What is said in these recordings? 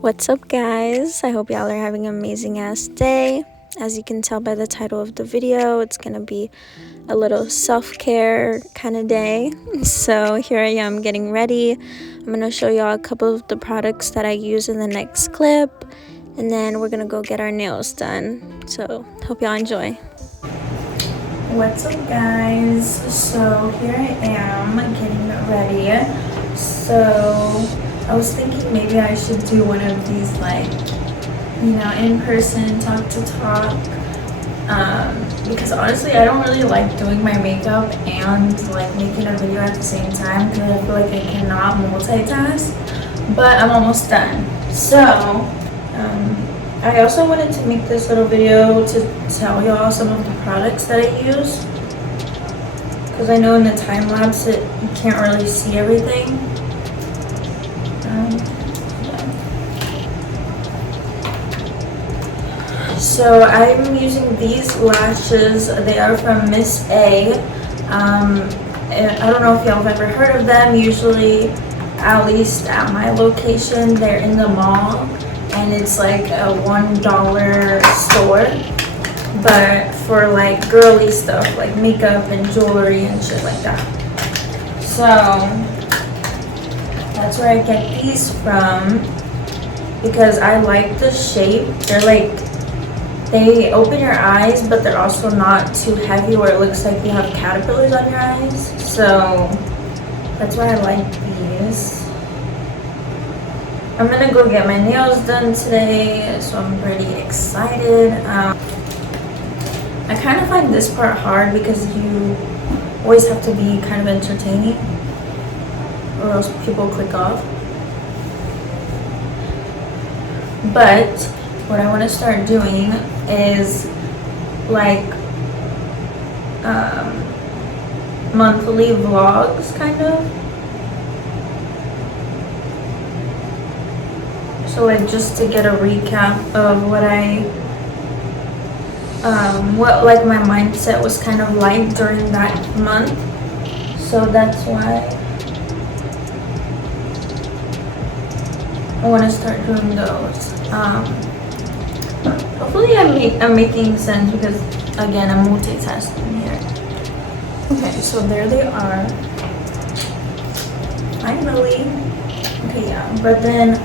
What's up, guys? I hope y'all are having an amazing ass day. As you can tell by the title of the video, it's gonna be a little self-care kind of day. So here I am getting ready. I'm gonna show y'all a couple of the products that I use in the next clip, and then we're gonna go get our nails done. So hope y'all enjoy. What's up, guys? So here I am getting ready. So I was thinking maybe I should do one of these, like, in person talk to talk, because honestly I don't really like doing my makeup and like making a video at the same time, because I feel like I cannot multitask. But I'm almost done. So I also wanted to make this little video to tell y'all some of the products that I use, because I know in the time lapse you can't really see everything. So I'm using these lashes. They are from Miss A. I don't know if y'all have ever heard of them. Usually, at least at my location, they're in the mall, and it's like a $1 store, but for like girly stuff like makeup and jewelry and shit like that. So that's where I get these from, because I like the shape. They're like, they open your eyes, but they're also not too heavy where it looks like you have caterpillars on your eyes. So that's why I like these. I'm gonna go get my nails done today, so I'm pretty excited. I kind of find this part hard because you always have to be kind of entertaining, or else people click off. But what I want to start doing is like monthly vlogs, kind of. So like just to get a recap of what what like my mindset was kind of like during that month. So that's why I want to start doing those. Hopefully I'm making sense, because again I'm multitasking here. Okay, so there they are. Finally. Okay, yeah. But then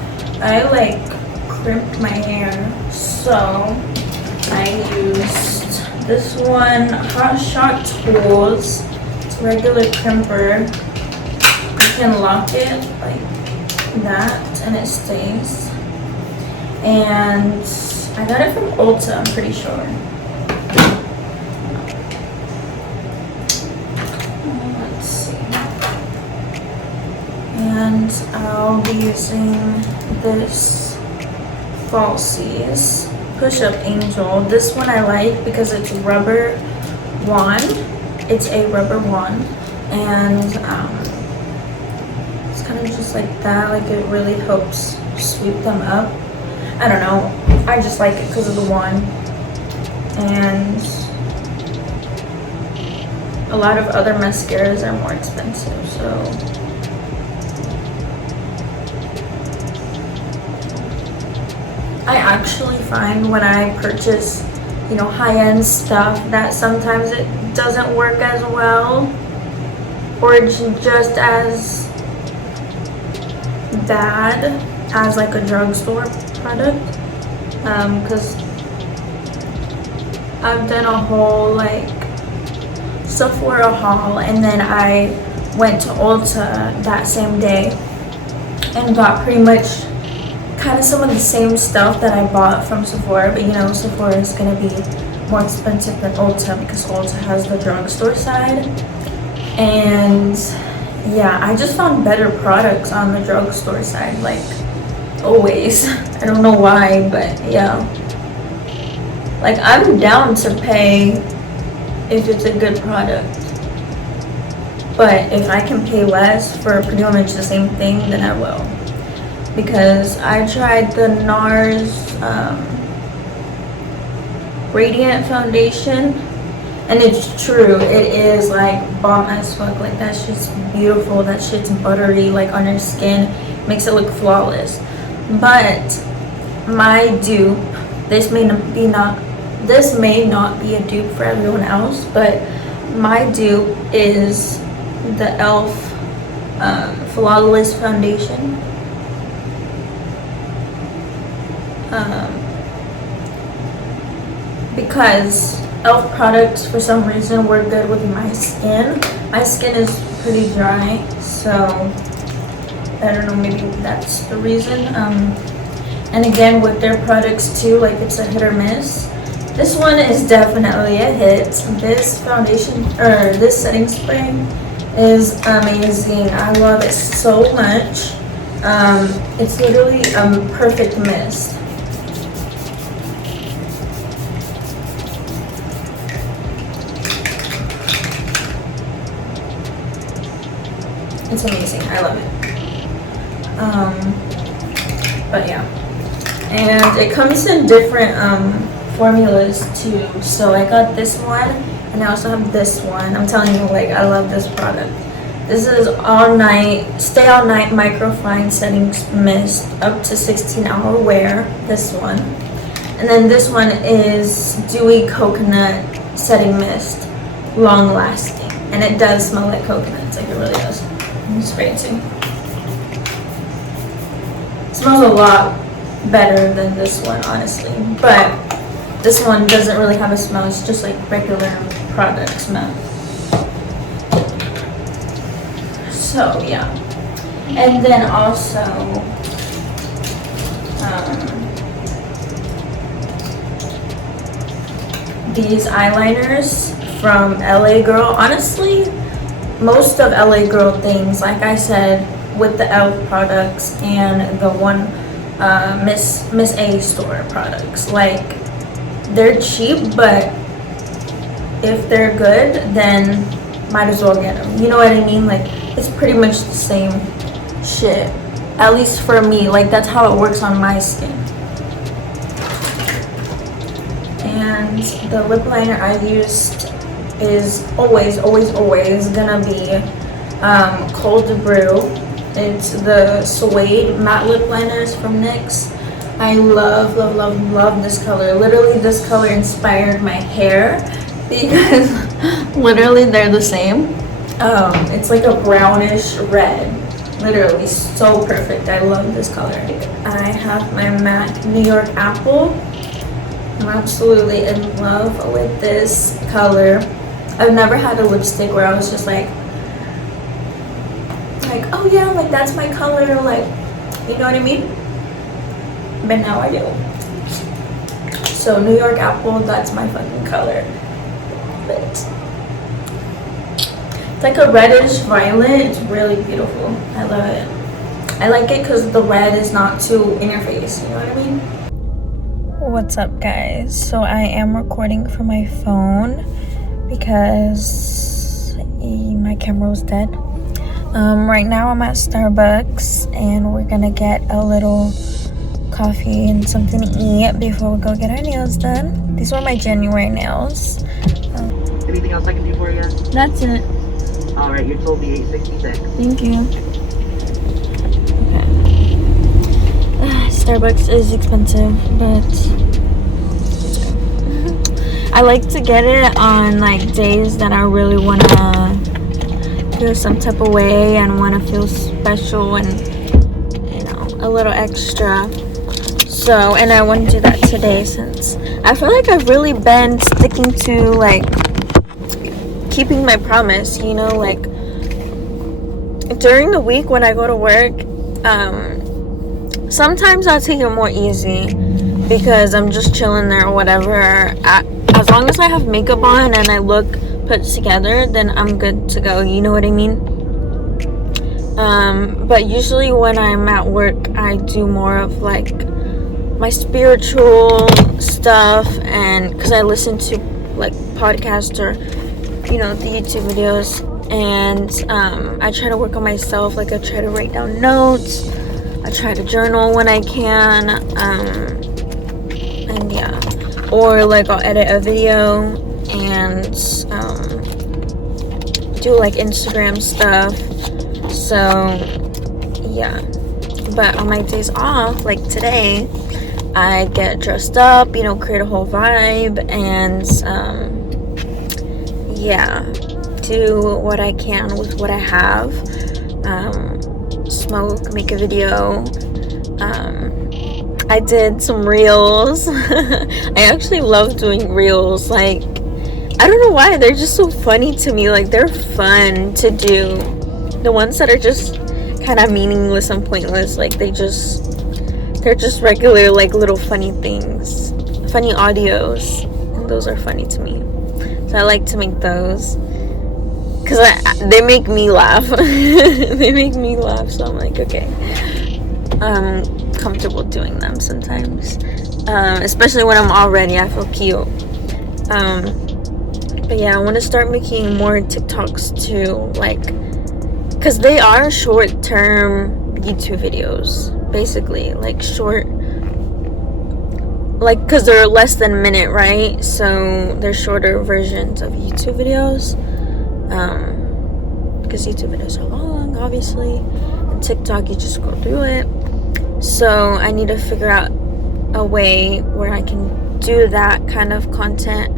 I like crimped my hair, so I used this one, Hot Shot Tools. It's a regular crimper. You can lock it like that and it stays. And I got it from Ulta, I'm pretty sure. Let's see. And I'll be using this Falsies Push-Up Angel. This one I like because it's rubber wand. It's a rubber wand. And it's kind of just like that. Like, it really helps sweep them up. I don't know, I just like it because of the wand. And a lot of other mascaras are more expensive, so I actually find when I purchase, high-end stuff, that sometimes it doesn't work as well, or it's just as bad as like a drugstore product, because I've done a whole like Sephora haul, and then I went to Ulta that same day and got pretty much kind of some of the same stuff that I bought from Sephora, but Sephora is going to be more expensive than Ulta because Ulta has the drugstore side. And yeah, I just found better products on the drugstore side, like always. I don't know why, but yeah, like I'm down to pay if it's a good product, but if I can pay less for pretty much the same thing, then I will. Because I tried the NARS Radiant Foundation, and it's true, it is like bomb as fuck. Like, that shit's beautiful, that shit's buttery, like on your skin, makes it look flawless. But my dupe, this may not be a dupe for everyone else, but my dupe is the e.l.f. Flawless Foundation. Because e.l.f. products for some reason work good with my skin. My skin is pretty dry, so I don't know, maybe that's the reason. And again, with their products too, like it's a hit or miss. This one is definitely a hit. This foundation, or this setting spray, is amazing. I love it so much. It's literally a perfect mist. It's amazing. I love it. But yeah, and it comes in different formulas too. So I got this one, and I also have this one. I'm telling you, like, I love this product. This is stay all night microfine setting mist, up to 16-hour wear. This one, and then this one is dewy coconut setting mist, long lasting, and it does smell like coconuts, like it really does. It's fancy. It smells a lot better than this one, honestly, but this one doesn't really have a smell. It's just like regular product smell. So yeah, and then also these eyeliners from LA Girl. Honestly, most of LA Girl things, like I said, with the e.l.f. products and the one Miss A store products, like, they're cheap, but if they're good, then might as well get them. You know what I mean? Like, it's pretty much the same shit, at least for me. Like, that's how it works on my skin. And the lip liner I used is always gonna be Cold Brew. It's the suede matte lip liners from NYX. I love this color. Literally, this color inspired my hair because literally they're the same. It's like a brownish red. Literally so perfect. I love this color. I have my MAC New York Apple. I'm absolutely in love with this color. I've never had a lipstick where I was just like, oh yeah, like that's my color, like, you know what I mean? But now I do. So New York Apple, that's my fucking color. But it's like a reddish violet. It's really beautiful. I love it. I like it because the red is not too in your face, you know what I mean? What's up, guys? So I am recording from my phone because my camera was dead. Right now I'm at Starbucks and we're gonna get a little coffee and something to eat before we go get our nails done. These were my January nails. Anything else I can do for you? That's it. All right, your total be $8.66. Thank you. Okay. Starbucks is expensive, but I like to get it on like days that I really wanna feel some type of way and want to feel special and, you know, a little extra. So, and I want to do that today since I feel like I've really been sticking to like keeping my promise, you know, like during the week when I go to work, sometimes I'll take it more easy because I'm just chilling there or whatever. As long as I have makeup on and I look put together, then I'm good to go, you know what I mean? But usually when I'm at work, I do more of like my spiritual stuff, and because I listen to like podcasts or, you know, the YouTube videos, and I try to work on myself. Like I try to write down notes, I try to journal when I can, and yeah, or like I'll edit a video and do like Instagram stuff. So yeah, But on my days off, like today, I get dressed up, you know, create a whole vibe, and yeah, do what I can with what I have. Smoke, make a video. I did some reels. I actually love doing reels. Like, I don't know why, they're just so funny to me. Like, they're fun to do. The ones that are just kind of meaningless and pointless, like they're just regular, like, little funny things, funny audios, and those are funny to me. So I like to make those because they make me laugh. They make me laugh, so I'm like, okay, I'm comfortable doing them sometimes, especially when I'm all ready. I feel cute. But yeah, I want to start making more TikToks too, like, because they are short-term YouTube videos, basically, like short, like, because they're less than a minute, right? So they're shorter versions of YouTube videos, because YouTube videos are long, obviously, and TikTok, you just go through it. So I need to figure out a way where I can do that kind of content,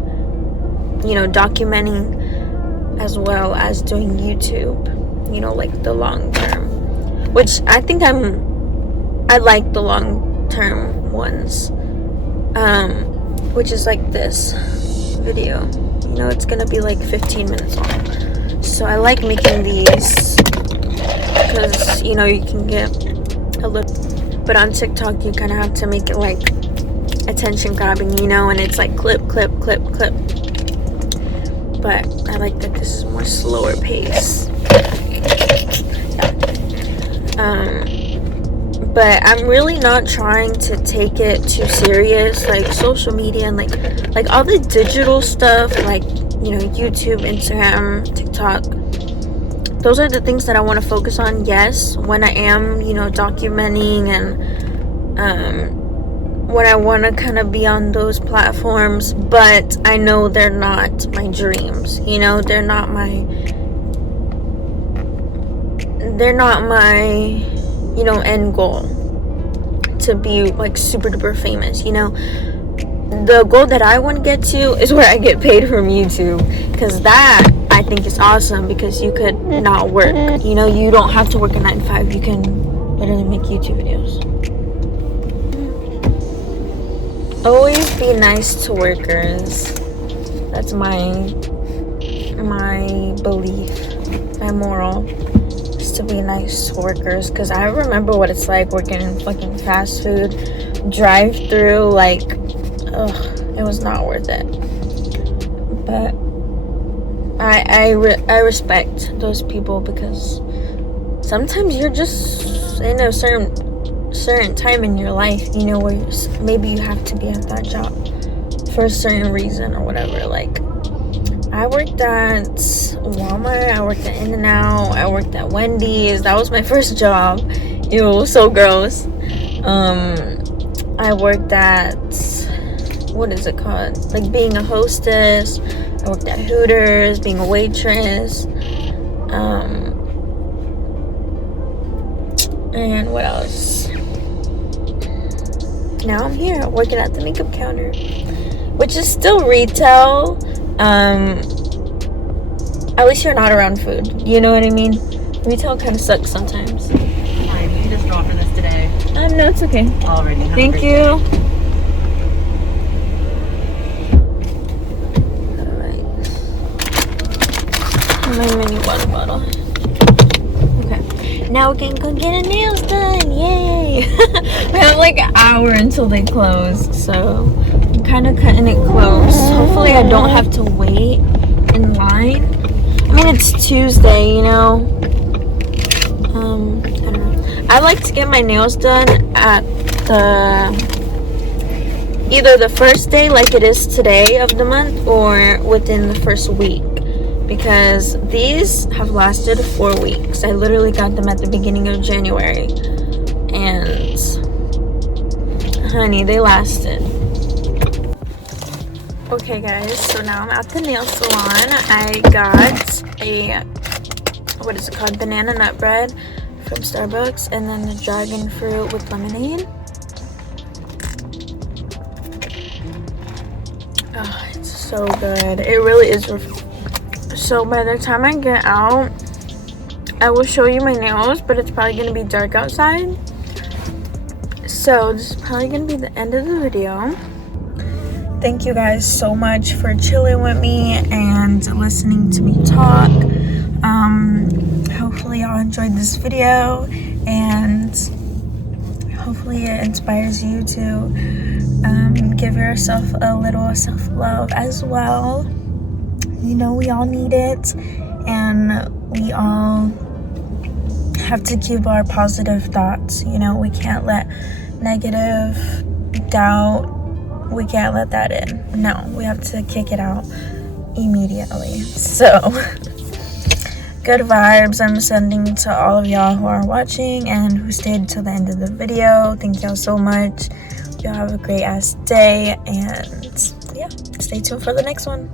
you know, documenting as well as doing YouTube, you know, like the long term, which I think I like the long term ones, which is like this video, you know, it's gonna be like 15 minutes long. So I like making these because, you know, you can get a little, but on TikTok you kind of have to make it like attention grabbing, you know, and it's like clip. But I like that this is more slower pace. But I'm really not trying to take it too serious, like social media and like all the digital stuff, like, you know, YouTube, Instagram, TikTok. Those are the things that I want to focus on, yes, when I am, you know, documenting and when I want to kind of be on those platforms. But I know they're not my dreams, you know, they're not my, you know, end goal to be like super duper famous, you know. The goal that I want to get to is where I get paid from YouTube, because that I think is awesome, because you could not work, you know, you don't have to work a 9 to 5, you can literally make YouTube videos. Always be nice to workers. That's my belief, my moral, is to be nice to workers, because I remember what it's like working in fucking fast food drive-through. Like, it was not worth it. But I respect those people, because sometimes you're just in a certain time in your life, you know, where maybe you have to be at that job for a certain reason or whatever. Like, I worked at Walmart, I worked at In-N-Out, I worked at Wendy's. That was my first job. Ew, so gross. I worked at, what is it called, like being a hostess. I worked at Hooters, being a waitress. And what else? Now I'm here working at the makeup counter, which is still retail. At least you're not around food, you know what I mean? Retail kind of sucks sometimes. Alright, you can just draw for this today. No, it's okay. Alrighty. Thank you. My mini water bottle. Okay, now we can go get our nails done. Yay! We have like an hour until they close, so I'm kind of cutting it close. Hopefully I don't have to wait in line. I mean, it's Tuesday, you know. I don't know. I like to get my nails done at either the first day, like it is today of the month, or within the first week. Because these have lasted 4 weeks. I literally got them at the beginning of January. And, honey, they lasted. Okay, guys, so now I'm at the nail salon. I got a, what is it called? Banana nut bread from Starbucks, and then the dragon fruit with lemonade. Oh, it's so good. It really is. So by the time I get out, I will show you my nails, but it's probably going to be dark outside. So this is probably going to be the end of the video. Thank you guys so much for chilling with me and listening to me talk. Hopefully y'all enjoyed this video, and hopefully it inspires you to give yourself a little self-love as well. You know, we all need it, and we all have to keep our positive thoughts. You know, we can't let negative doubt, we can't let that in. No, we have to kick it out immediately. So good vibes I'm sending to all of y'all who are watching and who stayed till the end of the video. Thank y'all so much. Y'all have a great ass day, and yeah, stay tuned for the next one.